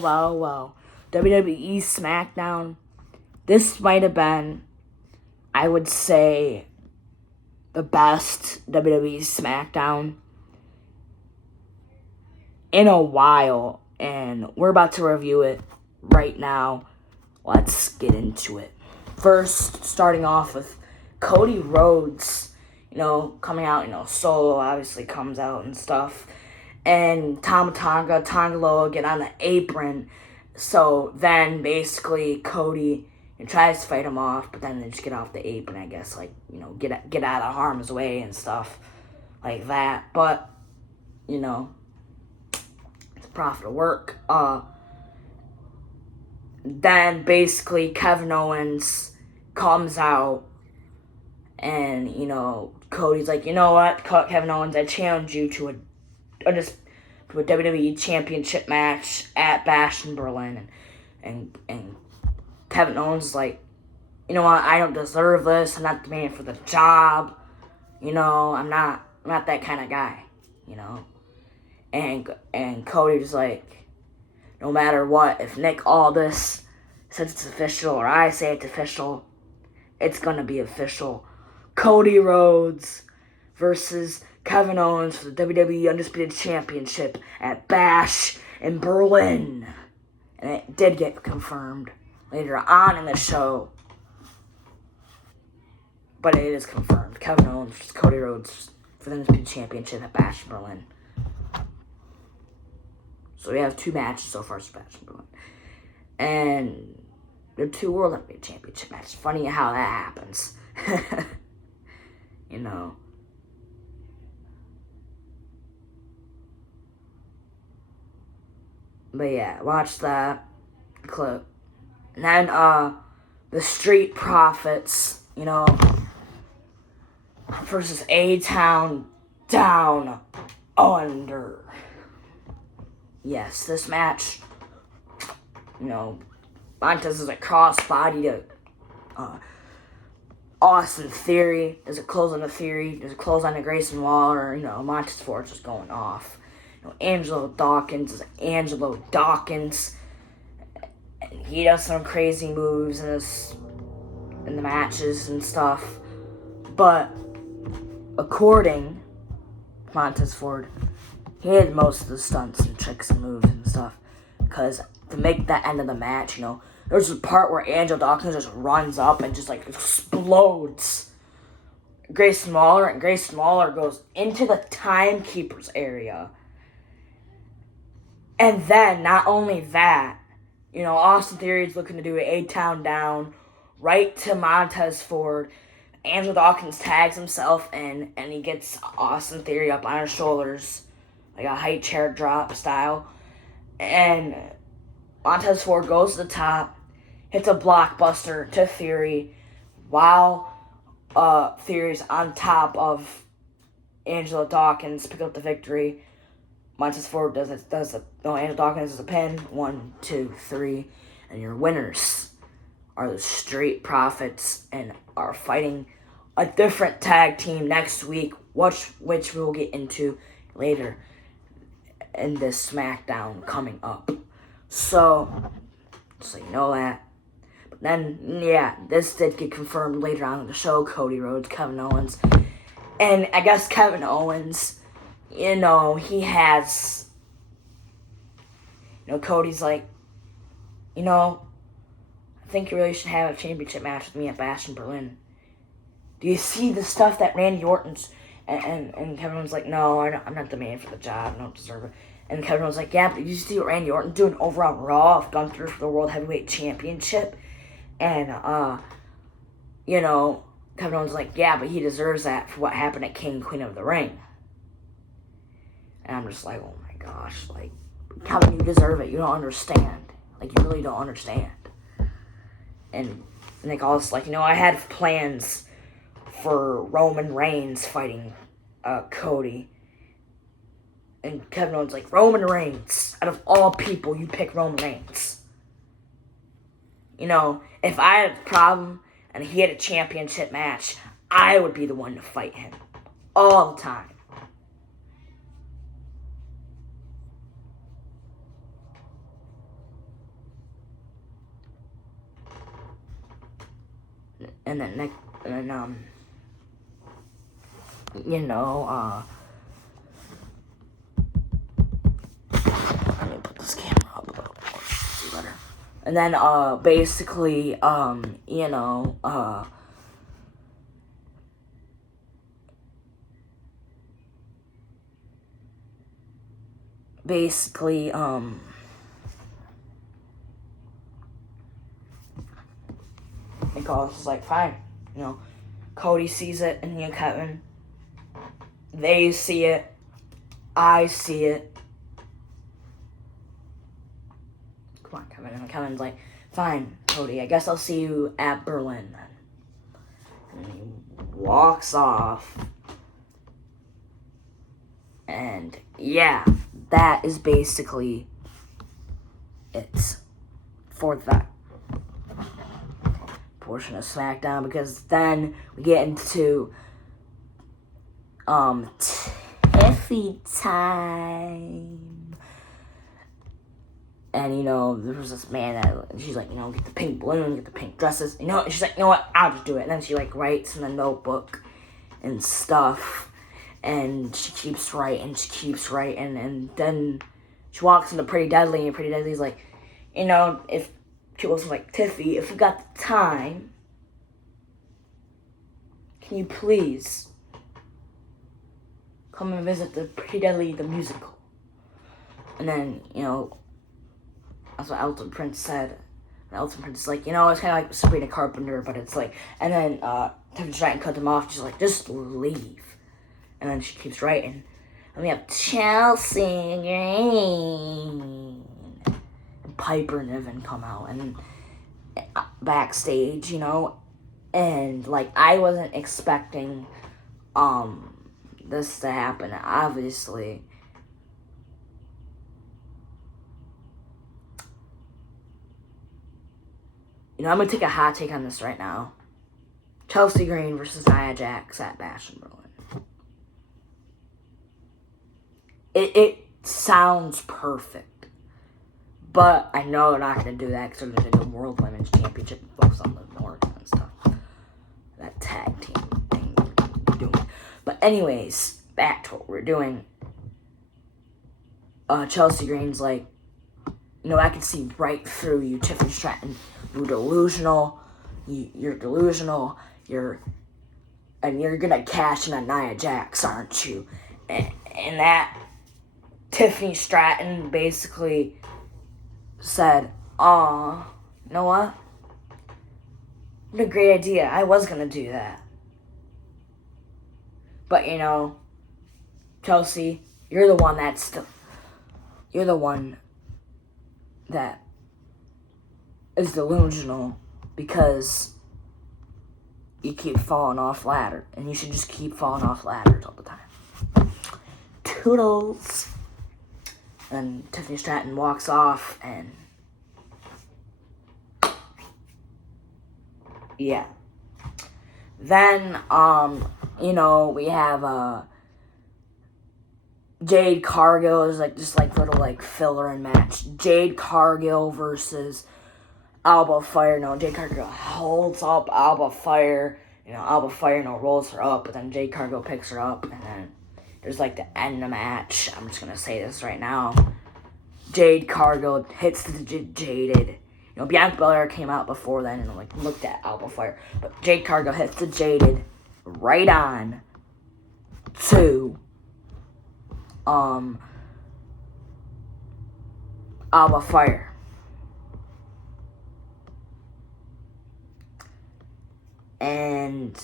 Well. WWE SmackDown. This might have been, I would say, the best WWE SmackDown in a while. And we're about to review it right now. Let's get into it. First, starting off with Cody Rhodes, coming out, solo obviously comes out and stuff. And Tonga Loa get on the apron. So then basically Cody tries to fight him off, but then they just get off the apron, I guess, get out of harm's way and stuff like that. But, it's a profit of work. Then basically Kevin Owens comes out and, Cody's like, you know what, Kevin Owens, I challenge you to a WWE Championship match at Bash in Berlin. And Kevin Owens is like, you know what, I don't deserve this. I'm not the man for the job. I'm not that kind of guy, And Cody's like, no matter what, if Nick Aldis says it's official or I say it's official, it's going to be official. Cody Rhodes versus Kevin Owens for the WWE Undisputed Championship at Bash in Berlin. And it did get confirmed later on in the show. But it is confirmed. Kevin Owens versus Cody Rhodes for the Undisputed Championship at Bash in Berlin. So we have two matches so far at Bash in Berlin. And they're two World Heavyweight Championship matches. Funny how that happens. But yeah, watch that clip. And then the Street Profits, versus A-Town Down Under. Yes, this match, Montez is a crossbody to Austin Theory. There's a close on the Theory. There's a close on the Grayson Waller. Montez Ford's just going off. Angelo Dawkins is Angelo Dawkins. And he does some crazy moves in the matches and stuff. But according to Montez Ford, he had most of the stunts and tricks and moves and stuff. Because to make that end of the match, there's a part where Angelo Dawkins just runs up and just explodes Grayson Waller, and Grayson Waller goes into the timekeeper's area. And then, not only that, Austin Theory is looking to do an A-Town down right to Montez Ford. Angelo Dawkins tags himself in, and he gets Austin Theory up on his shoulders, like a high chair drop style. And Montez Ford goes to the top, hits a blockbuster to Theory, while Theory's on top of Angelo Dawkins, pick up the victory. Montez Ford Angelo Dawkins does a pin. 1, 2, 3. And your winners are the Street Profits and are fighting a different tag team next week, which we'll get into later in this SmackDown coming up. So you know that. But then, yeah, this did get confirmed later on in the show. Cody Rhodes, Kevin Owens. And I guess Kevin Owens, he has, Cody's like, I think you really should have a championship match with me at Bash in Berlin. Do you see the stuff that Randy Orton's, and Kevin Owens like, no, I'm not the man for the job, I don't deserve it. And Kevin Owens like, yeah, but you see what Randy Orton's doing over on Raw of Gunther for the World Heavyweight Championship? And, Kevin Owens like, yeah, but he deserves that for what happened at King and Queen of the Ring. And I'm just like, oh my gosh, Kevin, you deserve it. You don't understand. You really don't understand. And Nick Aldis I had plans for Roman Reigns fighting Cody. And Kevin Owens like, Roman Reigns. Out of all people, you pick Roman Reigns. If I had a problem and he had a championship match, I would be the one to fight him. All the time. and then you know, let me put this camera up a little more, see better. And then basically, you know, basically, Nicholas is like, fine, you know, Cody sees it, and you know, Kevin, they see it, I see it. Come on, Kevin. And Kevin's like, fine, Cody, I guess I'll see you at Berlin then. And he walks off. And yeah, that is basically it for that portion of SmackDown, because then we get into Tiffy time. And you know, there was this man that she's like, you know, get the pink balloon, get the pink dresses, you know, and she's like, you know what, I'll just do it. And then she like writes in a notebook and stuff, and she keeps writing, and then she walks into Pretty Deadly, and Pretty Deadly's like, you know, if she was like, Tiffy, if you got the time, can you please come and visit the Pretty Deadly the musical? And then, you know, that's what Elton Prince said. And Elton Prince is like, you know, it's kind of like Sabrina Carpenter, but it's like, and then Tiffany Stratton cut them off. She's like, just leave. And then she keeps writing. And we have Chelsea Green. And Piper Niven come out and backstage, you know, and like I wasn't expecting this to happen, obviously. You know, I'm gonna take a hot take on this right now. Chelsea Green versus Nia Jax at Bash in Berlin. It sounds perfect, but I know they're not going to do that because they're going to do the World Women's Championship and focus on the North and stuff. That tag team thing we're doing. But anyways, back to what we're doing. Chelsea Green's like, you know, I can see right through you, Tiffany Stratton. You're delusional. You're delusional. You're going to cash in on Nia Jax, aren't you? And that Tiffany Stratton basically said, aw, you know what? What a great idea. I was going to do that. But, you know, Chelsea, you're the one that is delusional because you keep falling off ladder. And you should just keep falling off ladders all the time. Toodles. And Tiffany Stratton walks off, and yeah. Then, you know, we have Jade Cargill is like just like little like filler and match. Jade Cargill versus Alba Fire. No, Jade Cargill holds up Alba Fire. You know, Alba Fire, rolls her up, but then Jade Cargill picks her up, and then there's like the end of the match. I'm just gonna say this right now. Jade Cargill hits the Jaded. You know, Bianca Belair came out before then and like looked at Alba Fire, but Jade Cargill hits the Jaded right on to Alba Fire. And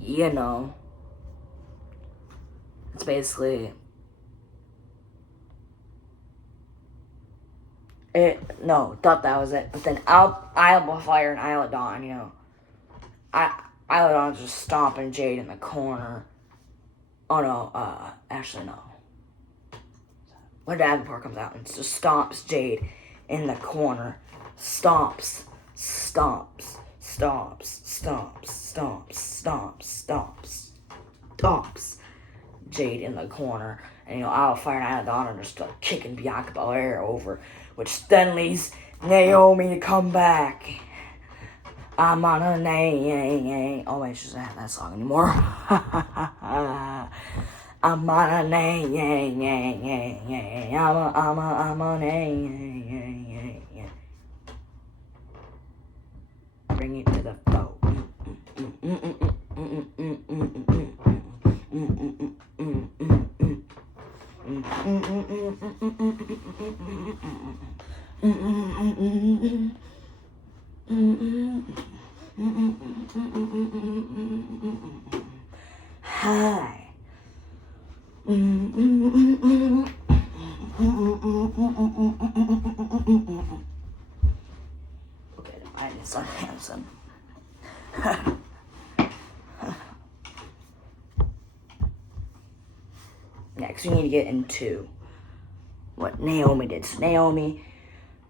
you know, it's basically it. No, thought that was it. But then Alba Fire and Isla Dawn, you know, Isla Dawn's just stomping Jade in the corner. Oh no, actually no. When Davenport comes out and just stomps Jade in the corner. Stomps, stomps, stomps, stomps, stomps, stomps, stomps, stomps Jade in the corner. And, Alpha Fire and Isla Dawn are just kicking Bianca Belair over, which then leads Naomi to come back. I'm on a name. Oh, wait, she doesn't have that song anymore. I'm on a name. I'm a name. Bring it to the flow. Hi. Okay, I need some Hanson. Next, we need to get into what Naomi did. So Naomi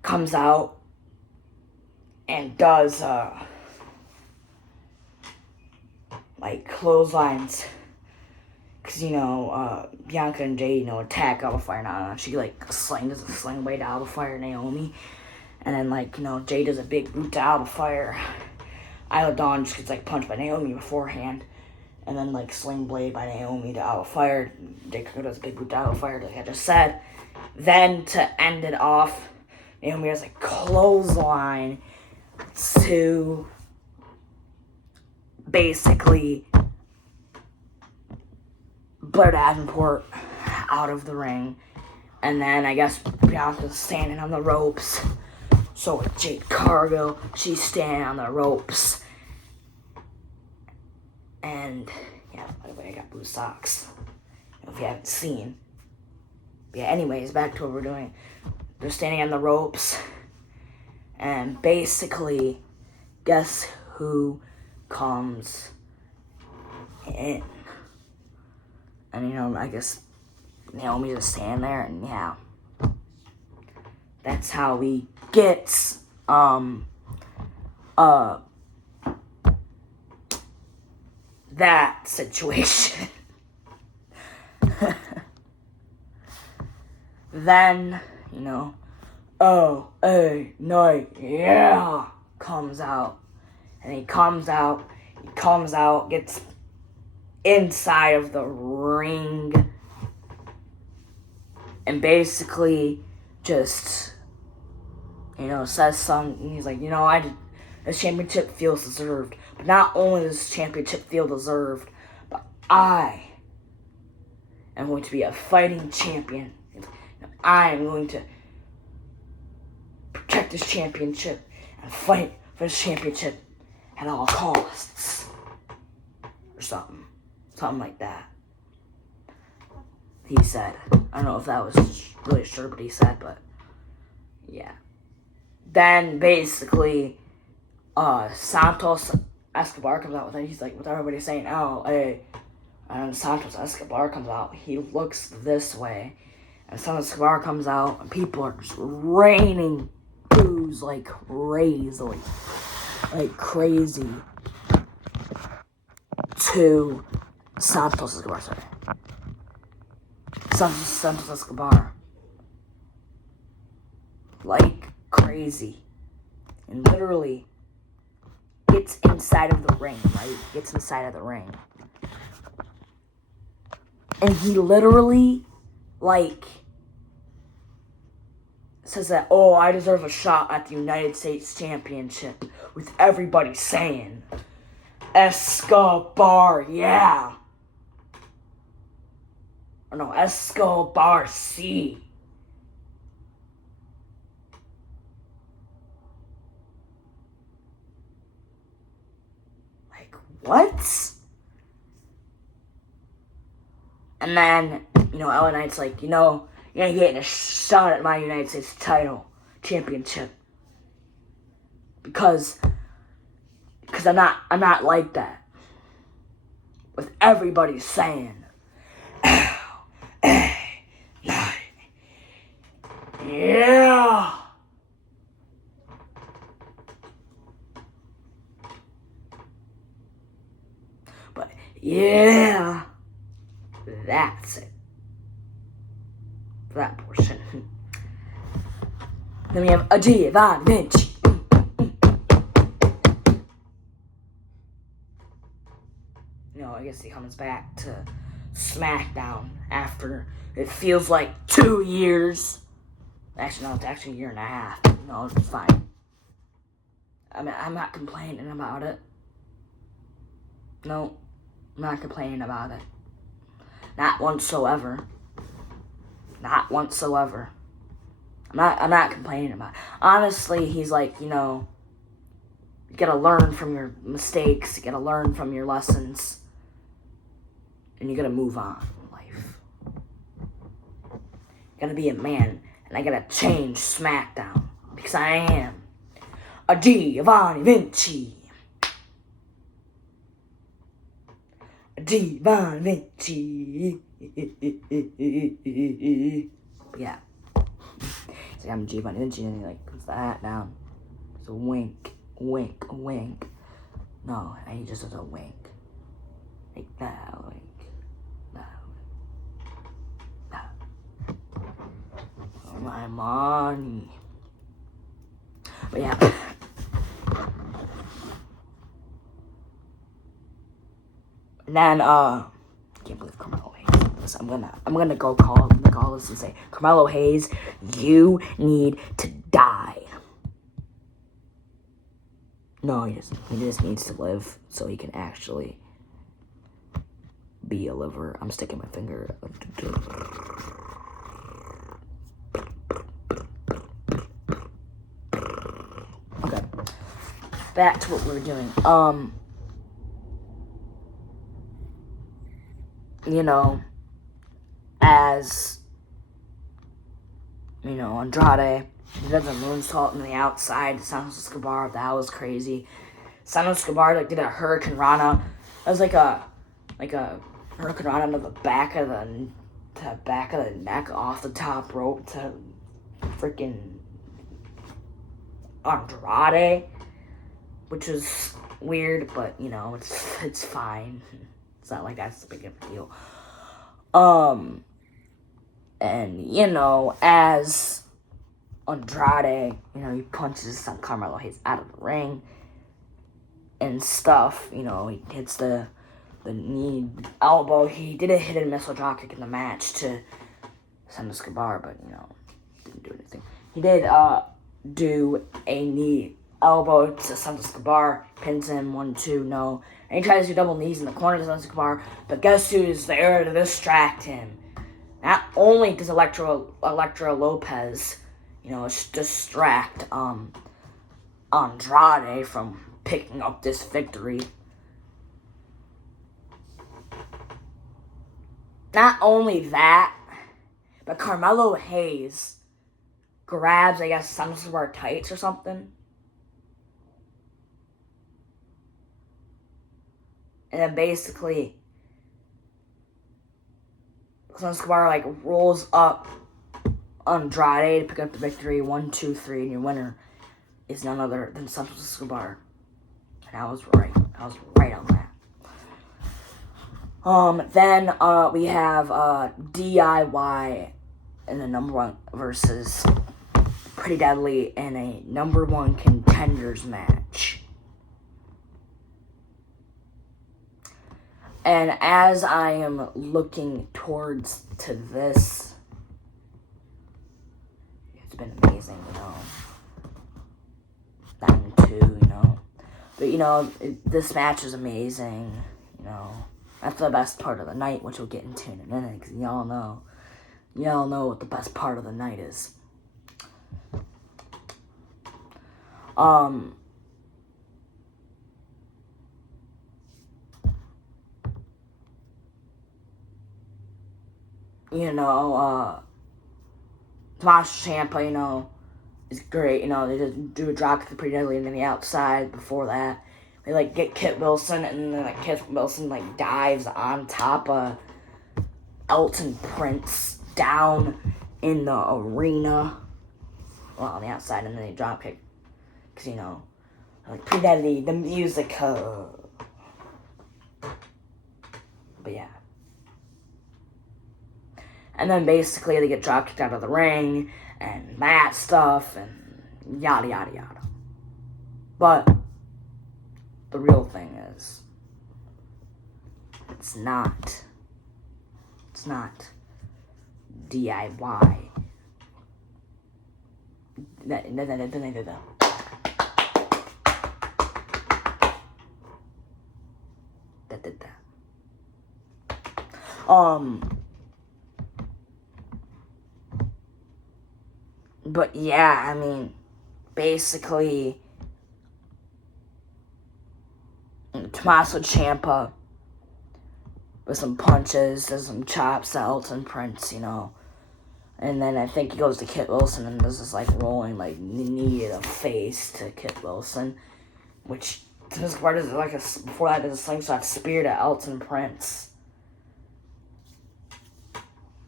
comes out and does like clotheslines, because Bianca and Jay attack Alpha Fire now. She does a sling blade to Alpha Fire Naomi, and then Jay does a big boot to Alpha Fire. Isla Dawn just gets punched by Naomi beforehand, and then sling blade by Naomi to Alpha Fire. Jay does a big boot to Alpha Fire, like I just said. Then to end it off, Naomi has a clothesline to basically Blair Davenport out of the ring. And then I guess Bianca's standing on the ropes. So with Jade Cargill, she's standing on the ropes. And yeah, by the way, I got blue socks. If you haven't seen. But yeah, anyways, back to what we're doing. They're standing on the ropes. And basically, guess who comes in? And I guess Naomi just standing there, and yeah, that's how we get that situation. Then LA Knight, yeah, comes out, and he comes out, gets inside of the ring, and basically just, says something. He's like, this championship feels deserved. But not only does this championship feel deserved, but I am going to be a fighting champion. I am going to protect this championship and fight for this championship at all costs. Or something. Something like that. He said. I don't know if that was really sure what he said, but yeah. Then basically, Santos Escobar comes out with it. He's like, with everybody saying LA. And Santos Escobar comes out. He looks this way. And Santos Escobar comes out, and people are just raining boos like crazy. Like crazy. To Santos Escobar, sorry. Santos Escobar. Like crazy. And literally gets inside of the ring, right? Gets inside of the ring. And he literally, says that, I deserve a shot at the United States Championship. With everybody saying, Escobar, yeah. Or no, Escobar, C. What? And then, LA Knight's like, you're getting a shot at my United States championship. Because I'm not like that. With everybody saying, LA Knight. Yeah. But yeah, that's it. that portion. Then we have a Giovanni Vinci. I guess he comes back to SmackDown after it feels like 2 years. Actually, no, it's actually a year and a half. No, it's fine. I mean, I'm not complaining about it. No, I'm not complaining about it. Not whatsoever. Not whatsoever. I'm not complaining about it. Honestly, he's like, you gotta learn from your mistakes. You gotta learn from your lessons. And you gotta move on in life. You gotta be a man. And I gotta change SmackDown. Because I am a Giovanni Vinci. A Giovanni Vinci. Yeah. It's like I'm Giovanni Vinci, and he like puts the hat down. It's a wink, wink, wink. No, he just does a wink. Like that, wink. My money. But yeah. And then I can't believe Carmelo Hayes. I'm gonna call this and say, Carmelo Hayes, you need to die. No, he doesn't. He just needs to live so he can actually be a liver. I'm sticking my finger. Okay. Back to what we were doing. As Andrade, he does a moonsault on the outside. Santos Escobar, that was crazy. Santos Escobar did a Hurricane Rana. That was like a Hurricane Rana to the back of the neck off the top rope to freaking Andrade, which was weird, but it's fine. It's not like that's a big of a deal. And as Andrade, he punches some Carmelo Hayes out of the ring and stuff. He hits the knee, elbow. He did a hidden missile dropkick in the match to Santos Escobar, but didn't do anything. He did do a knee elbow to Santos Escobar, pins him 1-2, no. And he tries to do double knees in the corner to Santos Escobar, but guess who is there to distract him? Not only does Elektra Lopez, distract Andrade from picking up this victory. Not only that, but Carmelo Hayes grabs, I guess, Santos Escobar tights or something. And then basically, Santos Escobar rolls up Andrade to pick up the victory. 1, 2, 3, and your winner is none other than Santos Escobar. And I was right. I was right on that. Then we have DIY in the number 1 versus Pretty Deadly in a number 1 contenders match. And as I am looking towards to this, it's been amazing, 9-2, But, this match is amazing, That's the best part of the night, which we'll get into in a minute, because y'all know what the best part of the night is. Tommaso Ciampa, is great. They just do a drop kick Pretty Deadly and then the outside before that. They, get Kit Wilson, and then, Kit Wilson, dives on top of Elton Prince down in the arena. Well, on the outside, and then they drop kick. Because, Pretty Deadly, the musical. But, yeah. And then basically they get drop kicked out of the ring and that stuff and yada yada yada. But the real thing is, it's not DIY. But yeah, I mean, basically, Tommaso Ciampa with some punches and some chops to Elton Prince, you know. And then I think he goes to Kit Wilson and does this, like, rolling, like, knee to the face to Kit Wilson. Which, this part is like before that, there's a slingshot spear to Elton Prince.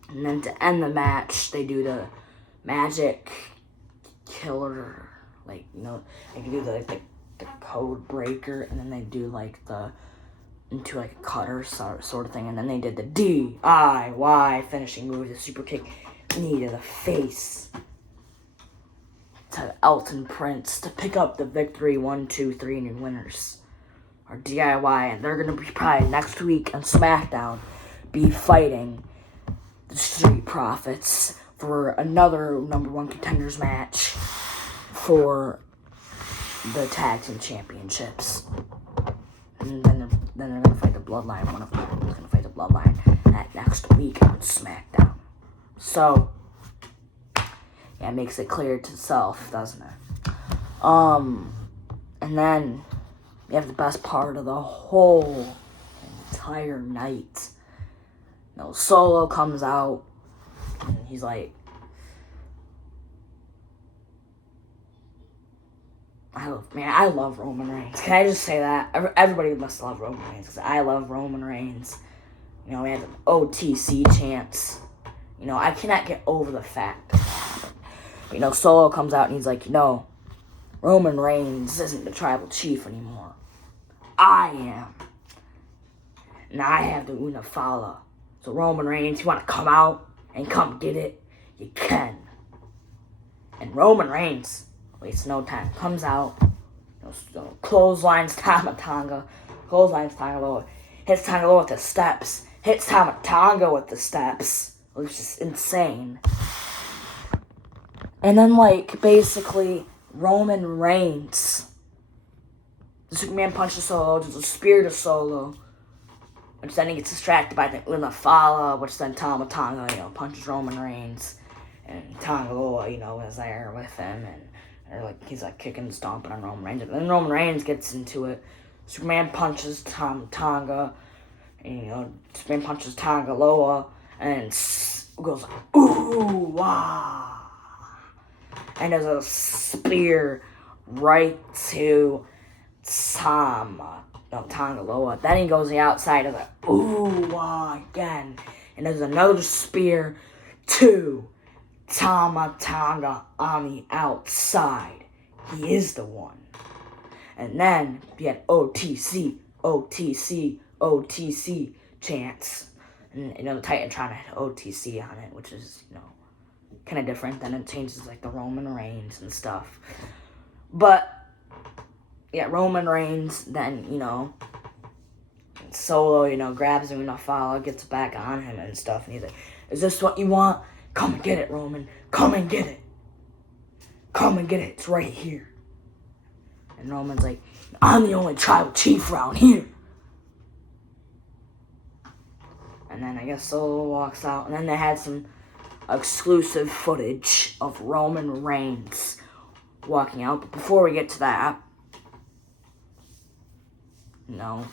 And then to end the match, they do the Magic Killer, like, you know, they do the code breaker, and then they do, like, the into, like, a cutter sort of thing, and then they did the DIY finishing move, the super kick, knee to the face to Elton Prince to pick up the victory. 1, 2, 3 new winners are DIY, and they're going to be probably next week on SmackDown be fighting the Street Profits for another number 1 contenders match for the Tag Team Championships. And then they're going to fight the Bloodline. One of them is going to fight the Bloodline at next week on SmackDown. So, yeah, it makes it clear to itself, doesn't it? And then you have the best part of the whole entire night. You know, Solo comes out, and he's like, I love Roman Reigns. Can I just say that? Everybody must love Roman Reigns, because I love Roman Reigns. You know, we had the OTC chants. You know, I cannot get over the fact that, you know, Solo comes out and he's like, you know, Roman Reigns isn't the tribal chief anymore. I am. And I have the Unifala. So Roman Reigns, you want to come out and come get it? You can. And Roman Reigns wastes no time. Comes out, clotheslines Tama Tonga, Loa, hits Tonga Loa with the steps, hits Tama Tonga with the steps, which is insane. And then, like, basically, Roman Reigns, the Superman punches Solo, there's a spear to Solo, which then he gets distracted by the Unifala, which then Tama Tonga, you know, punches Roman Reigns, and Tonga Loa, you know, is there with him, and he's like kicking and stomping on Roman Reigns. And then Roman Reigns gets into it. Superman punches Tonga. And, you know, Superman punches Tonga Loa. And goes, ooh, wah. And there's a spear right to Tonga Loa. Then he goes the outside of the ooh, wah, again. And there's another spear to Tama Tonga on the outside. He is the one. And then you had OTC chants. And, you know, the Titantron had OTC on it, which is, you know, kind of different. Then it changes, like, the Roman Reigns and stuff. But, yeah, Roman Reigns, then, you know, Solo, you know, grabs him in a follow, gets back on him and stuff. And he's like, is this what you want? Come and get it, Roman. Come and get it. Come and get it. It's right here. And Roman's like, I'm the only tribal chief around here. And then I guess Solo walks out. And then they had some exclusive footage of Roman Reigns walking out. But before we get to that, you know,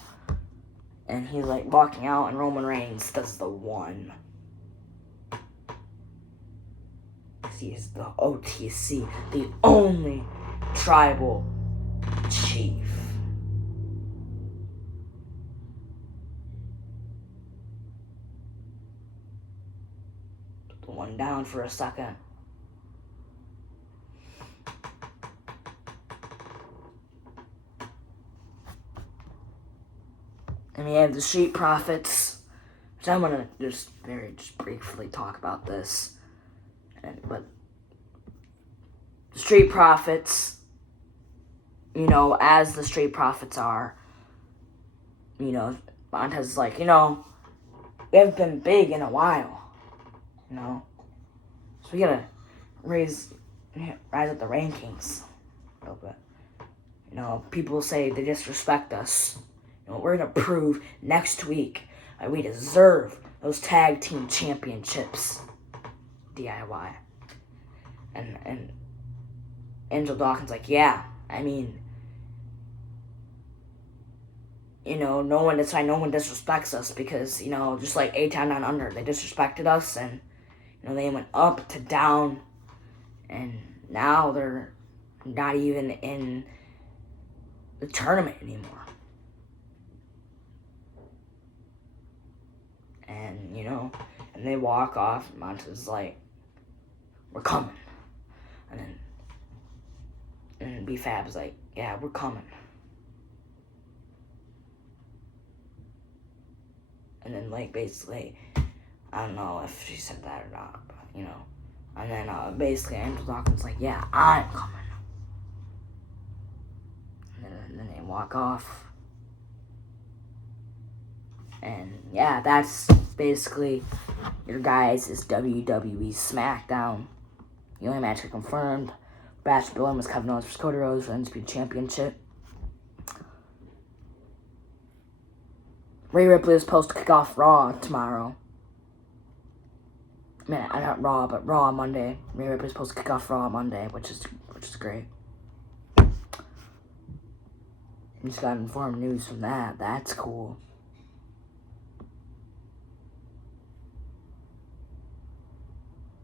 and he's like walking out, and Roman Reigns does the one. He is the OTC, the only tribal chief. Put the one down for a second. And we have the Street Profits, So I'm gonna just briefly talk about this. But Street Profits, as the Street Profits are, Montez is like, we haven't been big in a while, so we gotta rise up the rankings a little bit. People say they disrespect us. We're gonna prove next week that we deserve those tag team championships. DIY. And Angel Dawkins like, yeah, I mean, no one disrespects us because, just like A-Town Down Under, they disrespected us and, they went up to down and now they're not even in the tournament anymore. And, and they walk off and Montez like, we're coming. And B-Fab's like, yeah, we're coming. And then, basically, I don't know if she said that or not, but, And then, basically, Angel Dawkins like, yeah, I'm coming. And then they walk off. And, yeah, that's basically your guys' WWE SmackDown. The only match confirmed. Bash Bill was Kevin Owens vs. Cody Rhodes for the Undisputed Championship. Rhea Ripley is supposed to kick off Raw tomorrow. Not Raw, but Raw on Monday. Rhea Ripley is supposed to kick off Raw on Monday, which is great. We just got informed news from that. That's cool.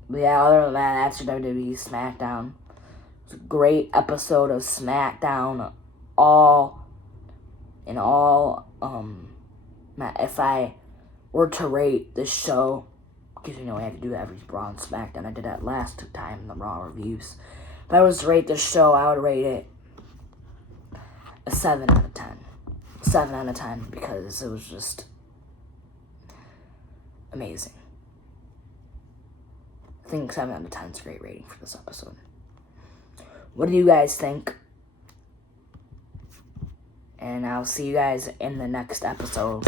But yeah, other than that, that's your WWE SmackDown. It's a great episode of SmackDown. If I were to rate this show, because we had to do every Raw and SmackDown. I did that last time in the Raw reviews. If I was to rate this show, I would rate it a 7 out of 10. 7 out of 10 because it was just amazing. I think 7 out of 10 is a great rating for this episode. What do you guys think? And I'll see you guys in the next episode.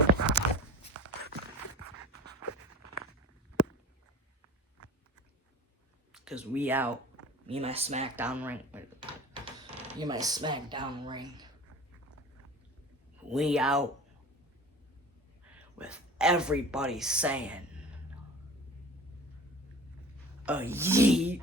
Because we out. Me and my SmackDown ring. We out. With everybody saying, a yeet.